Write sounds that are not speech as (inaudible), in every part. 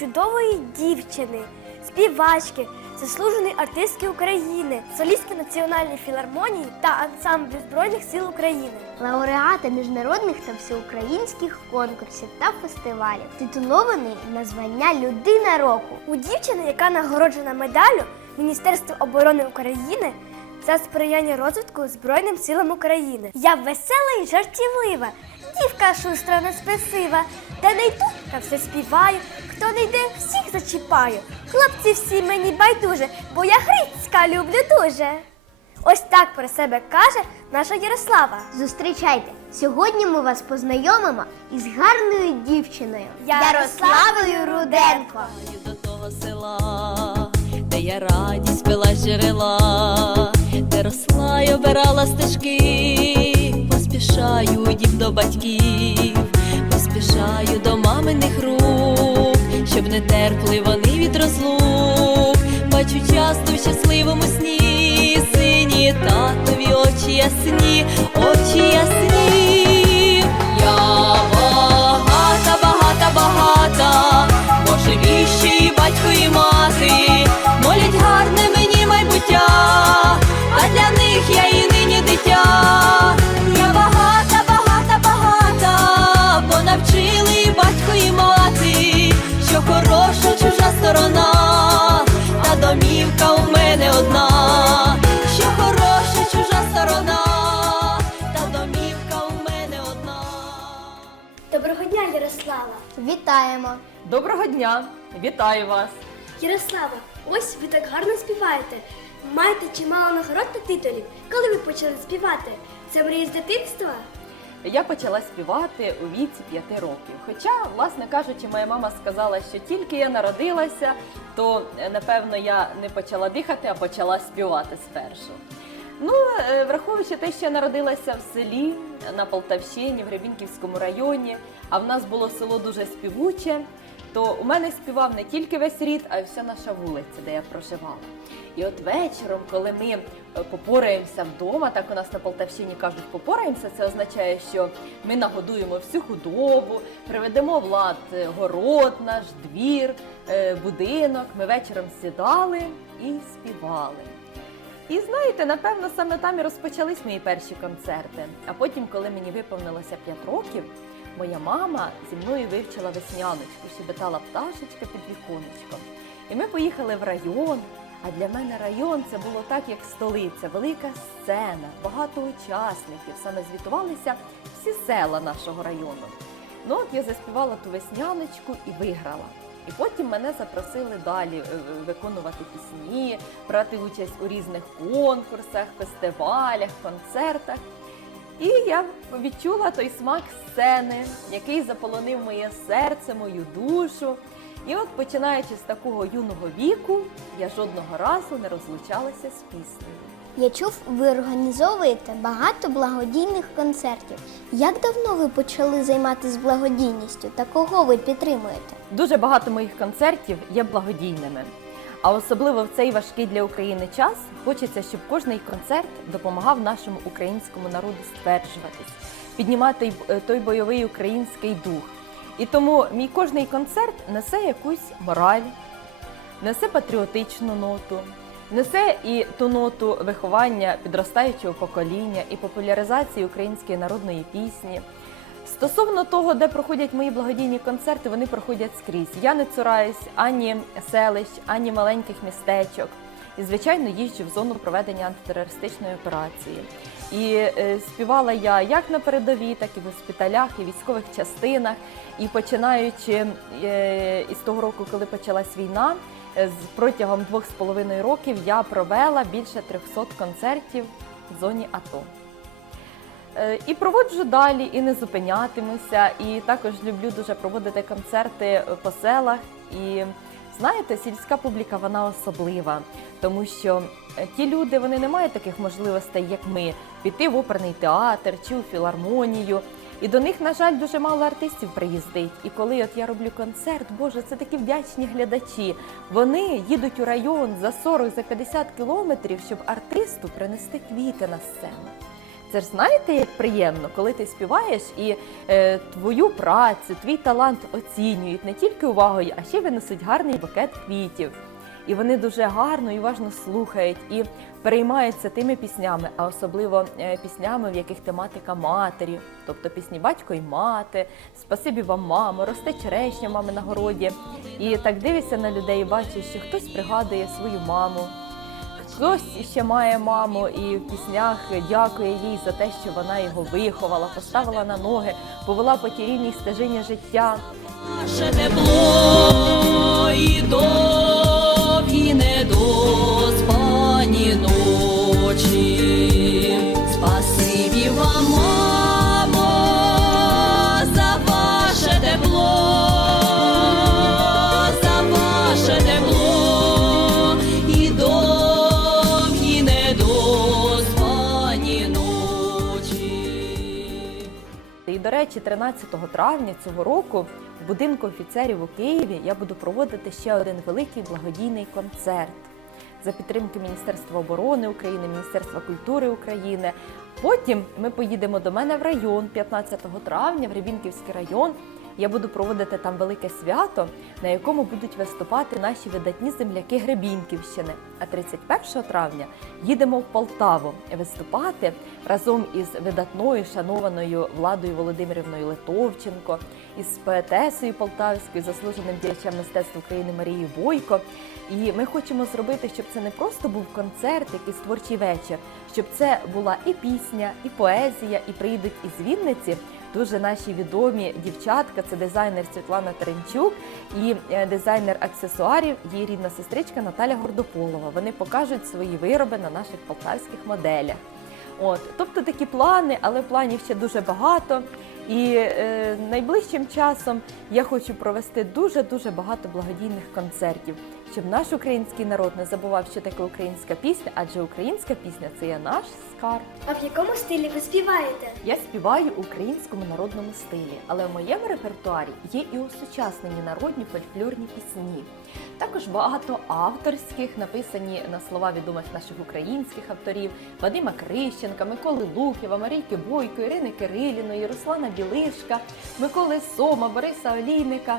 чудової дівчини, співачки, заслуженої артистки України, солістки Національної філармонії та ансамблю Збройних сил України. Лауреата міжнародних та всеукраїнських конкурсів та фестивалів, титулований на звання Людина року. У дівчини, яка нагороджена медаллю Міністерства оборони України за сприяння розвитку Збройним силам України. Я весела і жартівлива, дівка шустра неспесива, де не йду, та все співаю. Хто не йде, всіх зачіпаю. Хлопці всі мені байдуже, бо я Грицька люблю дуже. Ось так про себе каже наша Ярослава. Зустрічайте! Сьогодні ми вас познайомимо із гарною дівчиною Ярославою Руденко. до того села, де я радість пила джерела, де росла й обирала стежки, поспішаю дім до батьків, поспішаю до маминих рук, щоб не терпли вони від розлук. Бачу часто в щасливому сні, сині татові очі ясні, очі ясні. Я багата, багата, багата, Боже, і батько, і мати, що чужа сторона, та домівка у мене одна, що хороша чужа сторона, та домівка у мене одна. Доброго дня, Ярослава. Вітаємо! Доброго дня! Вітаю вас! Ярослава, ось ви так гарно співаєте. Маєте чимало нагород та титулів. Коли ви почали співати? Це мрія з дитинства? Я почала співати у віці п'яти років. Хоча, власне кажучи, моя мама сказала, що тільки я народилася, то е, напевно я не почала дихати, а почала співати спершу. Ну, е, враховуючи те, що я народилася в селі на Полтавщині, в Гребінківському районі, а в нас було село дуже співуче, то у мене співав не тільки весь рід, а й вся наша вулиця, де я проживала. І от вечором, коли ми е, попораємося вдома, так у нас на Полтавщині кажуть, попораємося, це означає, що ми нагодуємо всю худобу, приведемо в лад е, город, наш двір, е, будинок. Ми вечором сідали і співали. І знаєте, напевно, саме там і розпочались мої перші концерти. А потім, коли мені виповнилося 5 років, моя мама зі мною вивчила весняночку, щебетала пташечка під віконечком. І ми поїхали в район. А для мене район це було так, як столиця, велика сцена, багато учасників. Саме звітувалися всі села нашого району. Ну от я заспівала ту весняночку і виграла. І потім мене запросили далі е, виконувати пісні, брати участь у різних конкурсах, фестивалях, концертах. І я відчула той смак сцени, який заполонив моє серце, мою душу. І от починаючи з такого юного віку, я жодного разу не розлучалася з піснею. Я чув, ви організовуєте багато благодійних концертів. Як давно ви почали займатися благодійністю та кого ви підтримуєте? Дуже багато моїх концертів є благодійними. А особливо в цей важкий для України час хочеться, щоб кожний концерт допомагав нашому українському народу стверджуватись, піднімати е, той бойовий український дух. І тому мій кожний концерт несе якусь мораль, несе патріотичну ноту, несе і ту ноту виховання підростаючого покоління і популяризації української народної пісні. Стосовно того, де проходять мої благодійні концерти, вони проходять скрізь. Я не цураюсь ані селищ, ані маленьких містечок. І, звичайно, їжджу в зону проведення антитерористичної операції. І е, співала я як на передовій, так і в госпіталях, і військових частинах. І починаючи е, із того року, коли почалась війна, е, протягом двох з половиною років я провела більше 300 концертів в зоні АТО. І проводжу далі, і не зупинятимуся. І також люблю дуже проводити концерти по селах. І знаєте, сільська публіка вона особлива, тому що е, ті люди вони не мають таких можливостей, як ми, піти в оперний театр чи у філармонію. І до них, на жаль, дуже мало артистів приїздить. І коли от я роблю концерт, Боже, це такі вдячні глядачі. Вони їдуть у район за 40 за 50 кілометрів, щоб артисту принести квіти на сцену. Це ж знаєте, як приємно, коли ти співаєш і е, твою працю, твій талант оцінюють не тільки увагою, а ще й винесуть гарний букет квітів. І вони дуже гарно і уважно слухають і переймаються тими піснями, а особливо е, піснями, в яких тематика матері, тобто пісні батько і мати, спасибі вам, мамо, росте черешня мами на городі. І так дивишся на людей, і бачиш, що хтось пригадує свою маму, Хтось ще має маму і в піснях дякує їй за те, що вона його виховала, поставила на ноги, повела по тій стежині життя. Наше тепло і довгі речі, 13 травня цього року в будинку офіцерів у Києві я буду проводити ще один великий благодійний концерт за підтримки Міністерства оборони України, Міністерства культури України. Потім ми поїдемо до мене в район 15 травня, в Рябінківський район. Я буду проводити там велике свято, на якому будуть виступати наші видатні земляки Гребінківщини. А 31 травня їдемо в Полтаву виступати разом із видатною шанованою Владою Володимирівною Литовченко, із поетесою Полтавською, заслуженим діячем мистецтва України Марією Бойко. І ми хочемо зробити, щоб це не просто був концерт, якийсь творчий вечір, щоб це була і пісня, і поезія, і прийдуть із Вінниці дуже наші відомі дівчатка. Це дизайнер Світлана Теренчук і е, дизайнер аксесуарів, її рідна сестричка Наталя Гордополова. Вони покажуть свої вироби на наших полтавських моделях. От, тобто такі плани, але планів ще дуже багато. І е, найближчим часом я хочу провести дуже дуже багато благодійних концертів, щоб наш український народ не забував, що таке українська пісня, адже українська пісня це є наш скарб. А в якому стилі ви співаєте? Я співаю у українському народному стилі, але в моєму репертуарі є і осучаснені народні фольклорні пісні. Також багато авторських, написані на слова відомих наших українських авторів Вадима Крищенка, Миколи Лукєва, Марійки Бойко, Ірини Кириліної, Руслана Білишка, Миколи Сома, Бориса Олійника.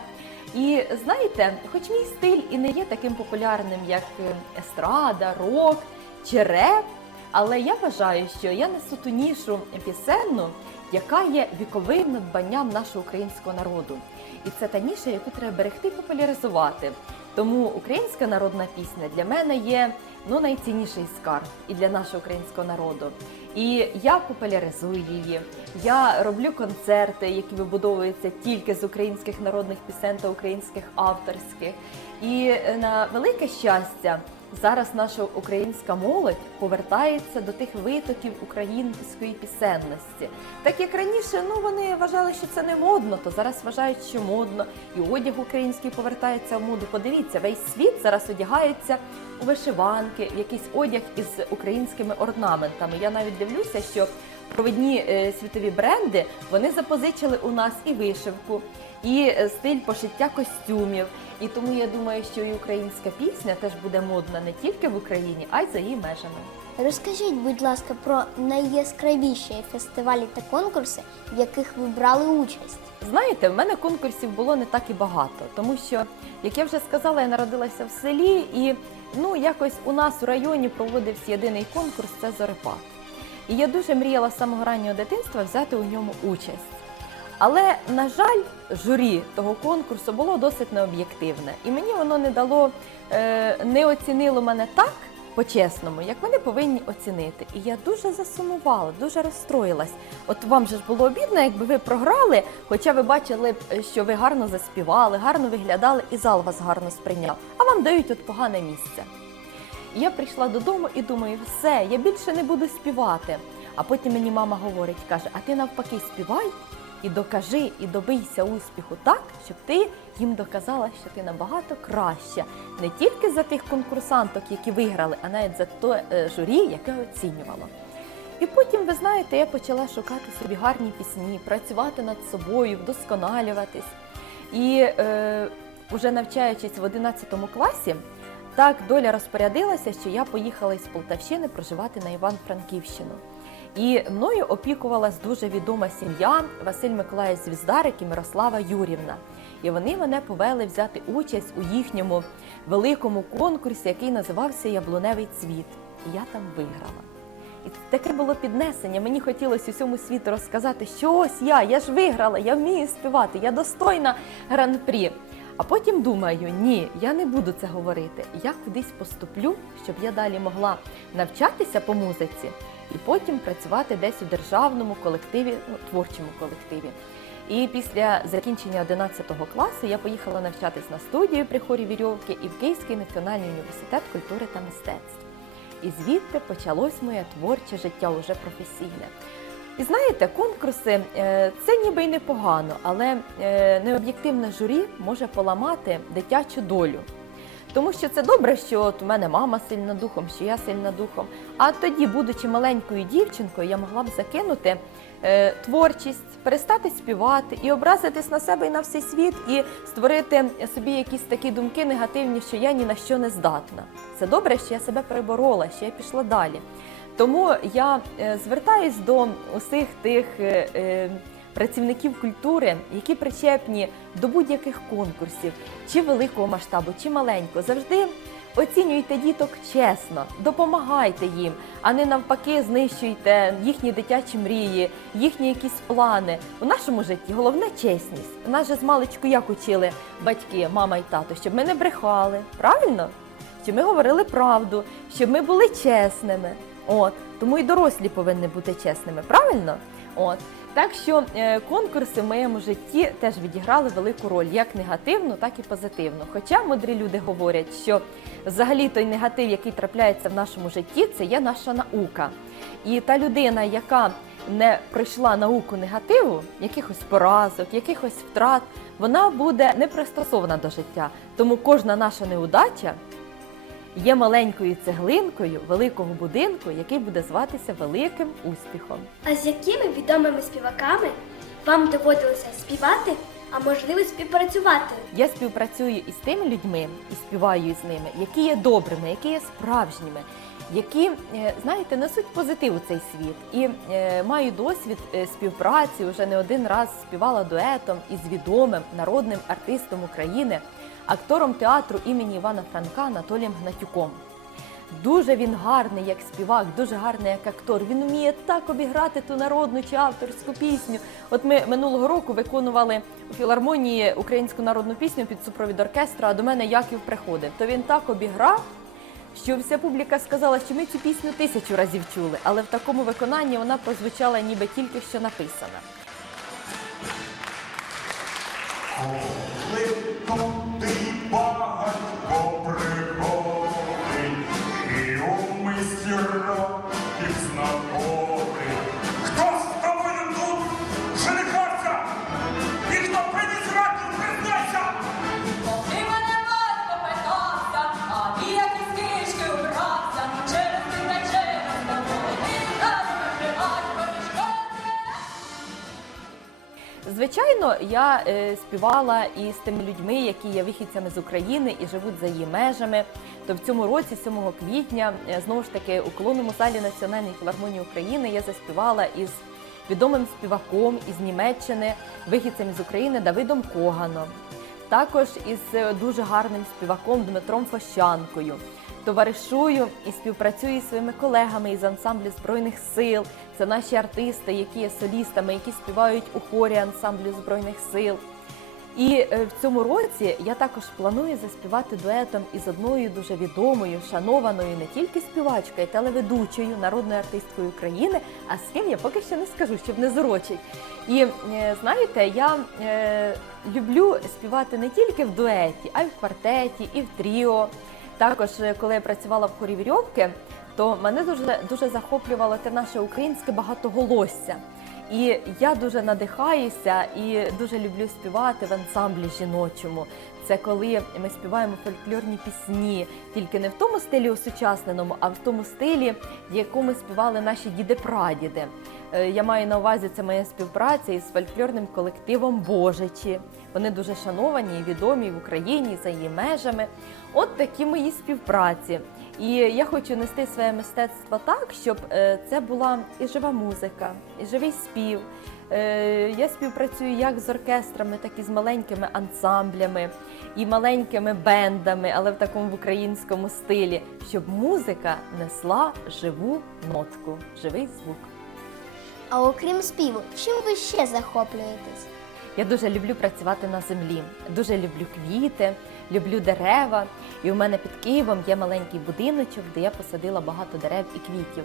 І знаєте, хоч мій стиль і не є таким популярним, як е, естрада, рок чи реп, але я вважаю, що я несу ту нішу пісенну, яка є віковим надбанням нашого українського народу. І це та ніша, яку треба берегти і популяризувати. Тому українська народна пісня для мене є ну найцінніший скарб і для нашого українського народу. І я популяризую її. Я роблю концерти, які вибудовуються тільки з українських народних пісень та українських авторських. І е, на велике щастя, зараз наша українська молодь повертається до тих витоків української пісенності. Так як раніше, ну вони вважали, що це не модно, то зараз вважають, що модно, і одяг український повертається в моду. Подивіться, весь світ зараз одягається у вишиванки, якийсь одяг із українськими орнаментами. Я навіть дивлюся, що провідні е, світові бренди вони запозичили у нас і вишивку, і е, стиль пошиття костюмів. І тому я думаю, що і українська пісня теж буде модна не тільки в Україні, а й за її межами. Розкажіть, будь ласка, про найяскравіші фестивалі та конкурси, в яких ви брали участь. Знаєте, в мене конкурсів було не так і багато, тому що, як я вже сказала, я народилася в селі, і ну якось у нас у районі проводився єдиний конкурс це зорепад. І я дуже мріяла з самого раннього дитинства взяти у ньому участь. Але, на жаль, журі того конкурсу було досить необ'єктивне. І мені воно не дало, е, не оцінило мене так по-чесному, як вони повинні оцінити. І я дуже засумувала, дуже розстроїлась. От вам же ж було обідно, якби ви програли, хоча ви бачили, б, що ви гарно заспівали, гарно виглядали, і зал вас гарно сприйняв. А вам дають от погане місце. Я прийшла додому і думаю, все, я більше не буду співати. А потім мені мама говорить, каже: а ти навпаки співай і докажи, і добийся успіху так, щоб ти їм доказала, що ти набагато краща, не тільки за тих конкурсанток, які виграли, а навіть за те е, журі, яке оцінювало. І потім, ви знаєте, я почала шукати собі гарні пісні, працювати над собою, вдосконалюватись. І е, уже навчаючись в 11 класі, так доля розпорядилася, що я поїхала із Полтавщини проживати на Іван-Франківщину. І мною опікувалась дуже відома сім'я Василь Миколаїв Звіздарик і Мирослава Юрівна. І вони мене повели взяти участь у їхньому великому конкурсі, який називався Яблуневий цвіт. І я там виграла. І таке було піднесення. Мені хотілося усьому світу розказати, що ось я, я ж виграла, я вмію співати, я достойна гран-прі. А потім думаю, ні, я не буду це говорити. Я кудись поступлю, щоб я далі могла навчатися по музиці і потім працювати десь у державному колективі, ну, творчому колективі. І після закінчення 11 класу я поїхала навчатись на студію при хорі Вірьовки і в Київський національний університет культури та мистецтв. І звідти почалось моє творче життя уже професійне. І знаєте, конкурси е, це ніби й непогано, але е, необ'єктивне журі може поламати дитячу долю. Тому що це добре, що от у мене мама сильна духом, що я сильна духом. А тоді, будучи маленькою дівчинкою, я могла б закинути е, творчість, перестати співати і образитись на себе і на всей світ, і створити собі якісь такі думки негативні, що я ні на що не здатна. Це добре, що я себе переборола, що я пішла далі. Тому я е, звертаюсь до усіх тих е, е, працівників культури, які причепні до будь-яких конкурсів, чи великого масштабу, чи маленького. Завжди оцінюйте діток чесно, допомагайте їм, а не навпаки знищуйте їхні дитячі мрії, їхні якісь плани. У нашому житті головне чесність. Нас же з маличку як учили батьки, мама і тато, щоб ми не брехали, правильно? Щоб ми говорили правду, щоб ми були чесними. От тому і дорослі повинні бути чесними, правильно? От так що е, конкурси в моєму житті теж відіграли велику роль, як негативну, так і позитивну. Хоча мудрі люди говорять, що взагалі той негатив, який трапляється в нашому житті, це є наша наука. І та людина, яка не пройшла науку негативу, якихось поразок, якихось втрат, вона буде не пристосована до життя. Тому кожна наша неудача є маленькою цеглинкою великого будинку, який буде зватися великим успіхом. А з якими відомими співаками вам доводилося співати, а можливо співпрацювати? Я співпрацюю із тими людьми і співаю з ними, які є добрими, які є справжніми, які, е, знаєте, несуть позитив у цей світ. І е, маю досвід е, співпраці. Вже не один раз співала дуетом із відомим народним артистом України, актором театру імені Івана Франка Анатолієм Гнатюком. Дуже він гарний як співак, дуже гарний як актор. Він вміє так обіграти ту народну чи авторську пісню. От ми минулого року виконували у філармонії українську народну пісню під супровід оркестра. А до мене Яків приходив. То він так обіграв, що вся публіка сказала, що ми цю пісню тисячу разів чули, але в такому виконанні вона прозвучала ніби тільки що написана. Звичайно, я е, співала і з тими людьми, які є вихідцями з України і живуть за її межами. То в цьому році, 7 квітня, е, знову ж таки у колонному залі Національної філармонії України я заспівала із відомим співаком із Німеччини, вихідцем з України Давидом Коганом. Також із е, дуже гарним співаком Дмитром Фощанкою. Товаришую і співпрацюю із своїми колегами із ансамблю Збройних сил. Це наші артисти, які є солістами, які співають у хорі ансамблю Збройних сил. І е, в цьому році я також планую заспівати дуетом із одною дуже відомою, шанованою не тільки співачкою, телеведучою, народною артисткою України. А з ким я поки що не скажу, щоб не зорочить. І е, знаєте, я е, люблю співати не тільки в дуеті, а й в квартеті, і в тріо. Також, е, коли я працювала в хорі Вірьовки, то мене дуже дуже захоплювало те наше українське багатоголосся. І я дуже надихаюся і дуже люблю співати в ансамблі жіночому. Це коли ми співаємо фольклорні пісні, тільки не в тому стилі осучасненому, а в тому стилі, в якому співали наші діди-прадіди. Е, Я маю на увазі це моя співпраця із фольклорним колективом Божичі. Вони дуже шановані і відомі в Україні за її межами. От такі мої співпраці. І я хочу нести своє мистецтво так, щоб е, це була і жива музика, і живий спів. Е, Я співпрацюю як з оркестрами, так і з маленькими ансамблями і маленькими бендами, але в такому в українському стилі, щоб музика несла живу нотку, живий звук. А окрім співу, чим ви ще захоплюєтесь? Я дуже люблю працювати на землі, дуже люблю квіти, люблю дерева. І у мене під Києвом є маленький будиночок, де я посадила багато дерев і квітів.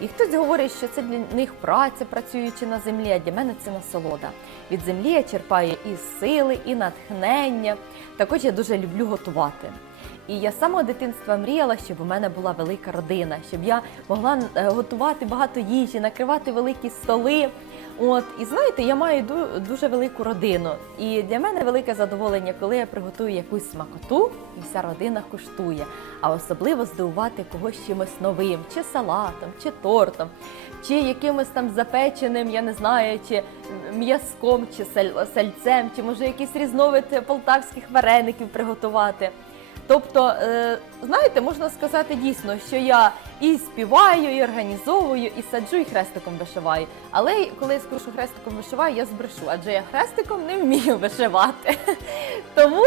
І хтось говорить, що це для них праця, працюючи на землі, а для мене це насолода. Від землі я черпаю і сили, і натхнення. Також я дуже люблю готувати. І я з самого дитинства мріяла, щоб у мене була велика родина, щоб я могла е, готувати багато їжі, накривати великі столи. От і знаєте, я маю ду- дуже велику родину. І для мене велике задоволення, коли я приготую якусь смакоту, і вся родина куштує. А особливо здивувати когось чимось новим, чи салатом, чи тортом, чи якимось там запеченим, я не знаю, чи м'язком, чи саль- сальцем, чи може якийсь різновид полтавських вареників приготувати. Тобто, е, знаєте, можна сказати дійсно, що я і співаю, і організовую, і саджу, і хрестиком вишиваю. Але коли я скажу, хрестиком вишиваю, я збрешу, адже я хрестиком не вмію вишивати. (laughs) Тому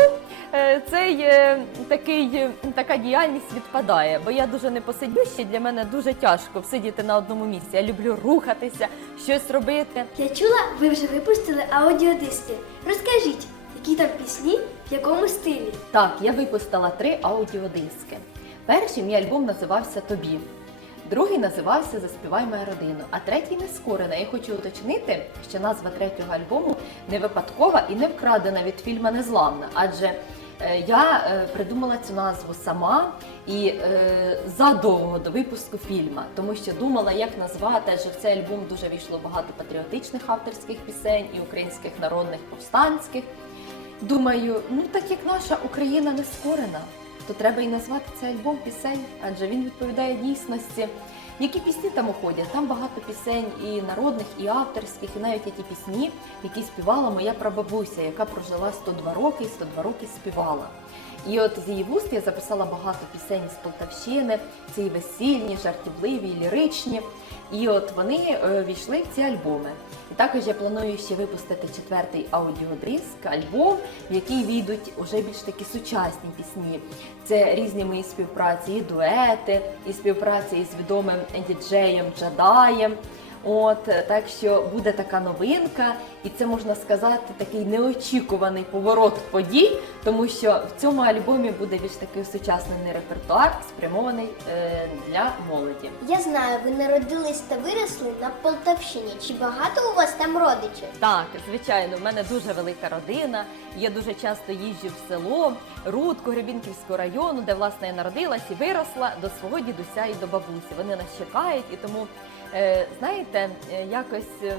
е, цей е, такий, така діяльність відпадає, бо я дуже непосидюща, для мене дуже тяжко всидіти на одному місці. Я люблю рухатися, щось робити. Я чула, ви вже випустили аудіодиски. Розкажіть, які там пісні, якому стилі? Так, я випустила три аудіодиски. Перший мій альбом називався Тобі. Другий називався Заспівай моя родину, а третій нескорена. Я хочу уточнити, що назва третього альбому не випадкова і не вкрадена від фільму Незламна, адже е, я е, придумала цю назву сама і е, задовго до випуску фільму, тому що думала, як назвати, адже в цей альбом дуже війшло багато патріотичних авторських пісень і українських народних повстанських. Думаю, ну так як наша Україна не скорена, то треба і назвати цей альбом пісень, адже він відповідає дійсності. Які пісні там уходять? Там багато пісень і народних, і авторських, і навіть ті пісні, які співала моя прабабуся, яка прожила 102 роки і 102 роки співала. І от з її вуст я записала багато пісень з Полтавщини, ці весільні, жартівливі, ліричні. І от вони е, війшли в ці альбоми. І також я планую ще випустити четвертий аудіодиск, альбом, в який війдуть уже більш такі сучасні пісні. Це різні мої співпраці, і дуети, і співпраці із відомим діджеєм Джадаєм. От е, так що буде така новинка, і це можна сказати такий неочікуваний поворот подій, тому що в цьому альбомі буде більш такий усучаснений репертуар, спрямований е, для молоді. Я знаю, ви народились та виросли на Полтавщині. Чи багато у вас там родичів? Так, звичайно, в мене дуже велика родина. Я дуже часто їжджу в село Рудку Гребінківського району, де власне я народилась і виросла до свого дідуся і до бабусі. Вони нас чекають, і тому знаєте, е, якось е,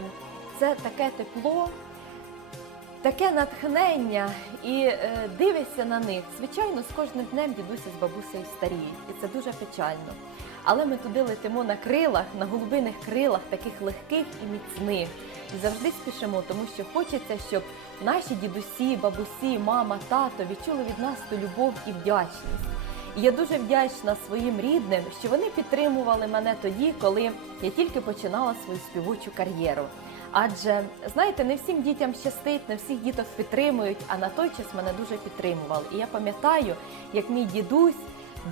це таке тепло. Таке натхнення і е, дивишся на них. Звичайно, з кожним днем дідуся з бабусею старіють, і це дуже печально. Але ми туди летимо на крилах, на голубиних крилах, таких легких і міцних. І завжди спішимо, тому що хочеться, щоб наші дідусі, бабусі, мама, тато відчули від нас ту любов і вдячність. Я дуже вдячна своїм рідним, що вони підтримували мене тоді, коли я тільки починала свою співочу кар'єру. Адже знаєте, не всім дітям щастить, не всіх діток підтримують, а на той час мене дуже підтримували. І я пам'ятаю, як мій дідусь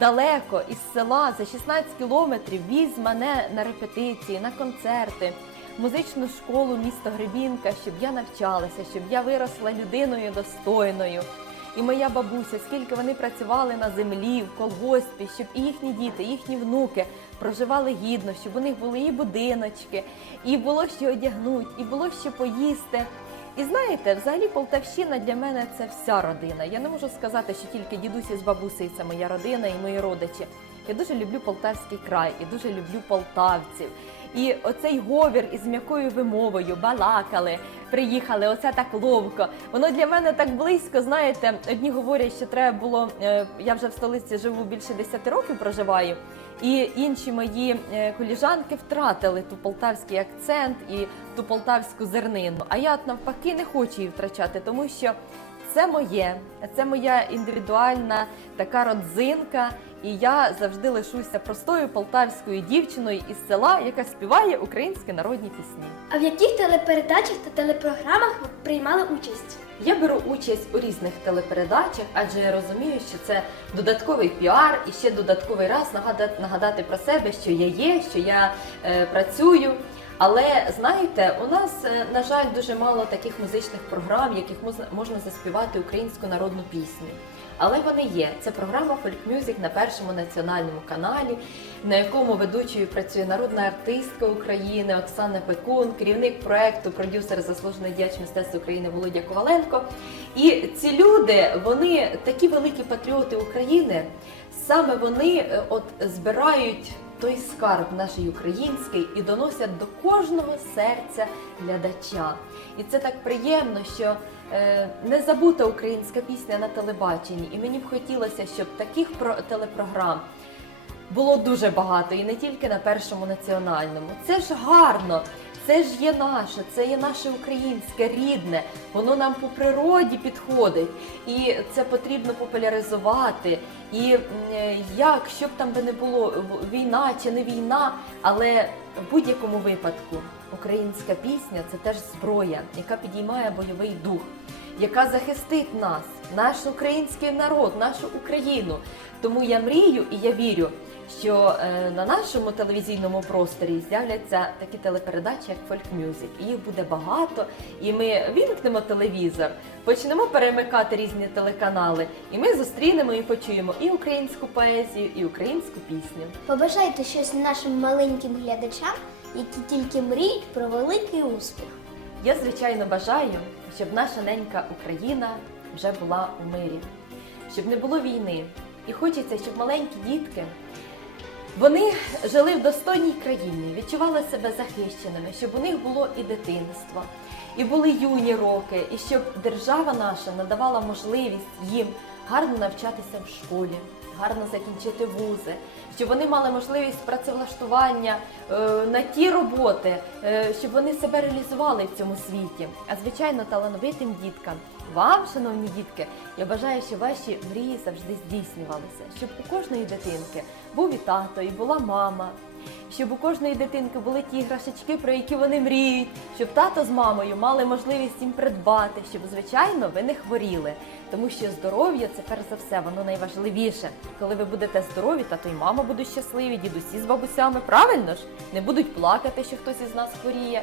далеко із села за 16 кілометрів віз мене на репетиції, на концерти, музичну школу міста Гребінка, щоб я навчалася, щоб я виросла людиною достойною. І моя бабуся, скільки вони працювали на землі, в колгоспі, щоб і їхні діти, і їхні внуки проживали гідно, щоб у них були і будиночки, і було що одягнути, і було що поїсти. І знаєте, взагалі Полтавщина для мене це вся родина. Я не можу сказати, що тільки дідусі з бабусею це моя родина і мої родичі. Я дуже люблю Полтавський край і дуже люблю полтавців. І оцей говір із м'якою вимовою, балакали, приїхали, оце так ловко. Воно для мене так близько. Знаєте, одні говорять, що треба було. е, Я вже в столиці живу більше 10 років проживаю. І інші мої е, коліжанки втратили ту полтавський акцент і ту полтавську зернину. А я от навпаки не хочу її втрачати, тому що це моє, це моя індивідуальна така родзинка, і я завжди лишуся простою полтавською дівчиною із села, яка співає українські народні пісні. А в яких телепередачах та телепрограмах ви приймали участь? Я беру участь у різних телепередачах, адже я розумію, що це додатковий піар і ще додатковий раз нагадати, нагадати про себе, що я є, що я е, працюю. Але знаєте, у нас, е, на жаль, дуже мало таких музичних програм, в яких можна, заспівати українську народну пісню. Але вони є. Це програма Folk Music на першому національному каналі, на якому ведучою працює народна артистка України Оксана Пекун, керівник проекту, продюсер, заслужений діяч мистецтва України Володя Коваленко. І ці люди, вони такі великі патріоти України. Саме вони е, от збирають той скарб нашій український і доносять до кожного серця глядача. І це так приємно, що е, не забута українська пісня на телебаченні. І мені б хотілося, щоб таких про телепрограм було дуже багато, і не тільки на першому національному. Це ж гарно. Це ж є наше, це є наше українське, рідне, воно нам по природі підходить, і це потрібно популяризувати. І е, як, щоб там би не було, війна чи не війна, але в будь-якому випадку українська пісня це теж зброя, яка підіймає бойовий дух, яка захистить нас, наш український народ, нашу Україну. Тому я мрію і я вірю, що е, на нашому телевізійному просторі з'являться такі телепередачі, як Folk Music. Їх буде багато. І ми вімкнемо телевізор, почнемо перемикати різні телеканали, і ми зустрінемо і почуємо і українську поезію, і українську пісню. Побажайте щось нашим маленьким глядачам, які тільки мріють про великий успіх. Я звичайно бажаю, щоб наша ненька Україна вже була у мирі, щоб не було війни. І хочеться, щоб маленькі дітки вони жили в достойній країні, відчували себе захищеними, щоб у них було і дитинство, і були юні роки, і щоб держава наша надавала можливість їм гарно навчатися в школі, гарно закінчити вузи, щоб вони мали можливість працевлаштування е, на ті роботи, е, щоб вони себе реалізували в цьому світі. А звичайно, талановитим діткам. Вам, шановні дітки, я бажаю, щоб ваші мрії завжди здійснювалися, щоб у кожної дитинки був і тато, і була мама, щоб у кожної дитинки були ті іграшечки, про які вони мріють, щоб тато з мамою мали можливість їм придбати, щоб, звичайно, ви не хворіли. Тому що здоров'я це перш за все, воно найважливіше. Коли ви будете здорові, тато і мама будуть щасливі, дідусі з бабусями, правильно ж? Не будуть плакати, що хтось із нас хворіє.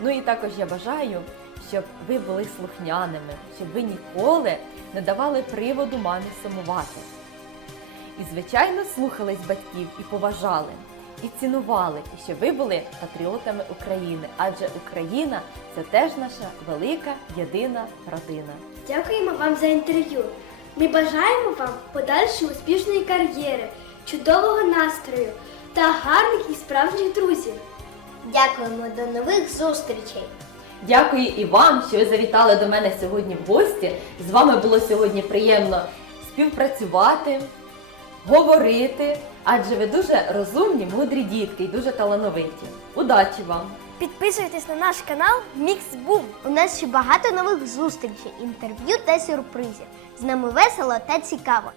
Ну і також я бажаю, щоб ви були слухняними, щоб ви ніколи не давали приводу мамі сумувати. І, звичайно, слухались батьків і поважали, і цінували, і щоб ви були патріотами України, адже Україна це теж наша велика єдина родина. Дякуємо вам за інтерв'ю. Ми бажаємо вам подальшої успішної кар'єри, чудового настрою та гарних і справжніх друзів. Дякуємо до нових зустрічей! Дякую і вам, що ви завітали до мене сьогодні в гості. З вами було сьогодні приємно співпрацювати, говорити, адже ви дуже розумні, мудрі дітки і дуже талановиті. Удачі вам! Підписуйтесь на наш канал Мікс Бум. У нас ще багато нових зустрічей, інтерв'ю та сюрпризів. З нами весело та цікаво.